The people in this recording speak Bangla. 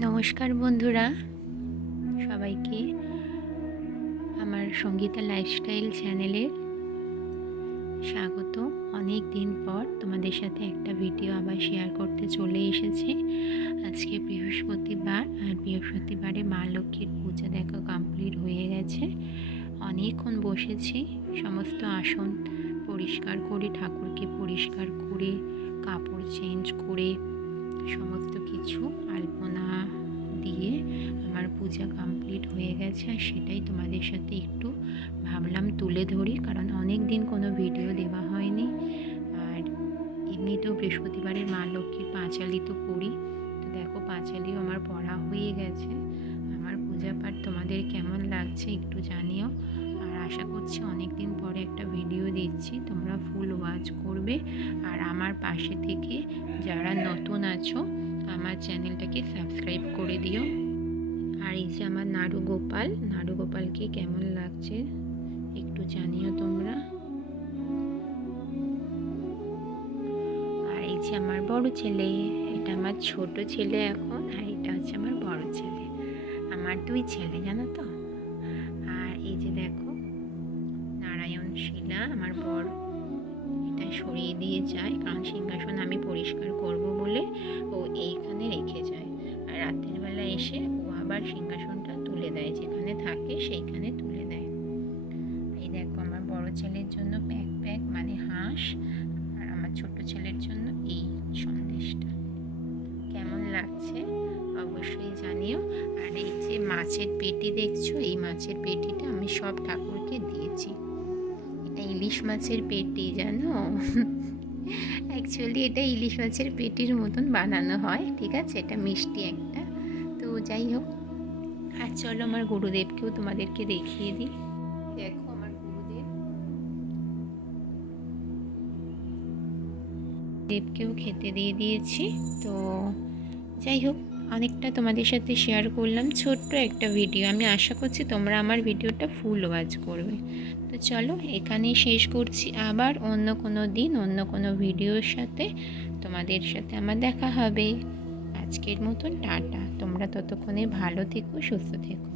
নমস্কার বন্ধুরা। সবাইকে আমার সঙ্গীতা লাইফস্টাইল চ্যানেলের স্বাগত। অনেক দিন পর তোমাদের সাথে একটা ভিডিও আবার শেয়ার করতে চলে এসেছি। আজকে বৃহস্পতিবার আর বৃহস্পতিবারে মা লক্ষ্মীর পূজা দেখা কমপ্লিট হয়ে গেছে। অনেকক্ষণ বসেছি, সমস্ত আসন পরিষ্কার করে, ঠাকুরকে পরিষ্কার করে, কাপড় চেঞ্জ করে সমস্ত কিছু আলপনা দিয়ে আমার পূজা কমপ্লিট হয়ে গেছে আর সেটাই তোমাদের সাথে একটু ভাবলাম তুলে ধরি, কারণ অনেক দিন কোনো ভিডিও দেওয়া হয়নি। আর এমনিতেও বৃহস্পতিবারের মা লক্ষ্মীর পাঁচালি তো পড়ি তো দেখো পাঁচালিও আমার পড়া হয়ে গেছে। আমার পূজা পাঠ তোমাদের কেমন লাগছে একটু জানিও। আশা করছি অনেক দিন পরে একটা ভিডিও দিচ্ছি তোমরা ফুল ওয়াচ করবে। আর আমার পাশে থেকে যারা নতুন আছো, আমার চ্যানেলটাকে সাবস্ক্রাইব করে দিও। আর এই যে আমার নাড়ু গোপাল নাড়ু গোপালকে কেমন লাগছে একটু জানিও তোমরা। আর এই যে আমার বড় ছেলে, এটা আমার ছোট ছেলে এখন, আর এটা হচ্ছে আমার বড় ছেলে। আমার দুই ছেলে, জানো তো? আর এই যে দেখো আমার বড় এটা সরিয়ে দিয়ে যায়, কারণ সিংহাসন আমি পরিষ্কার করব বলে ও এইখানে রেখে যায়। আর রাতের বেলা এসে ও আবার সিংহাসনটা তুলে দেয়, যেখানে থাকে সেইখানে তুলে দেয়। এই দেখো আমার বড় ছেলের জন্য প্যাক প্যাক মানে হাঁস, আর আমার ছোট ছেলের জন্য এই সন্দেশটা। কেমন লাগছে? অবশ্যই জানিও। আর এই যে মাছের পেটি দেখছ, এই মাছের পেটিটা আমি সব ঠাকুরকে দিয়েছি। ইলিশ মাছের পেটি, জানো? অ্যাকচুয়ালি এটা ইলিশ মাছের পেটির মতন বানানো হয়, ঠিক আছে? এটা মিষ্টি একটা। তো যাই হোক, আর চলো আমার গুরুদেবকেও তোমাদেরকে দেখিয়ে দিই। দেখো আমার গুরুদেব। দেবকেও খেতে দিয়ে দিয়েছি। তো যাই হোক অনেকটা তোমাদের সাথে শেয়ার করলাম, ছোট্ট একটা ভিডিও আমি আশা করছি তোমরা আমার ভিডিওটা ফুল ওয়াচ করবে। তো চলো এখানেই শেষ করছি। আবার অন্য কোনো দিন, অন্য কোনো ভিডিওর সাথে তোমাদের সাথে আমার দেখা হবে। আজকের মতন টাটা। তোমরা ততক্ষণে ভালো থেকো, সুস্থ থেকো।